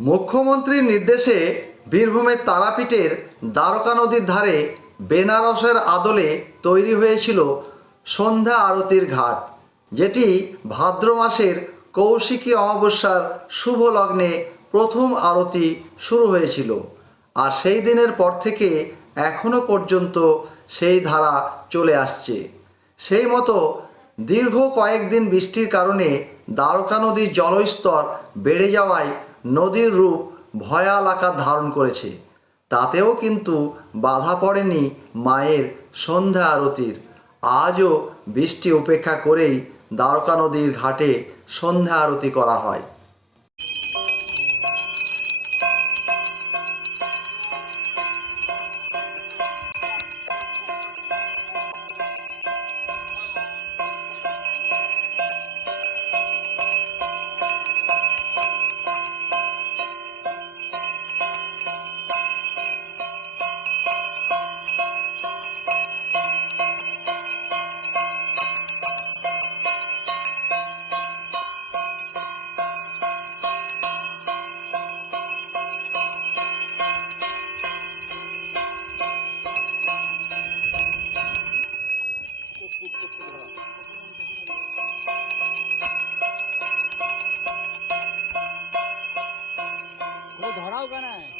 মুখ্যমন্ত্রীর নির্দেশে বীরভূমের তারাপীঠের দ্বারকা নদীর ধারে বেনারসের আদলে তৈরি হয়েছিল সন্ধ্যা আরতির ঘাট, যেটি ভাদ্র মাসের কৌশিকী অমাবস্যার শুভ লগ্নে প্রথম আরতি শুরু হয়েছিল। আর সেই দিনের পর থেকে এখনও পর্যন্ত সেই ধারা চলে আসছে। সেই মতো দীর্ঘ কয়েকদিন বৃষ্টির কারণে দ্বারকা নদীর জলস্তর বেড়ে যাওয়ায় নদীর রূপ ভয়াল আকার ধারণ করেছে। তাতেও কিন্তু বাধা পড়েনি মায়ের সন্ধ্যা আরতির। আজও বৃষ্টি উপেক্ষা করেই দ্বারকা নদীর ঘাটে সন্ধ্যা আরতি করা হয়। घोड़ा उगाना है।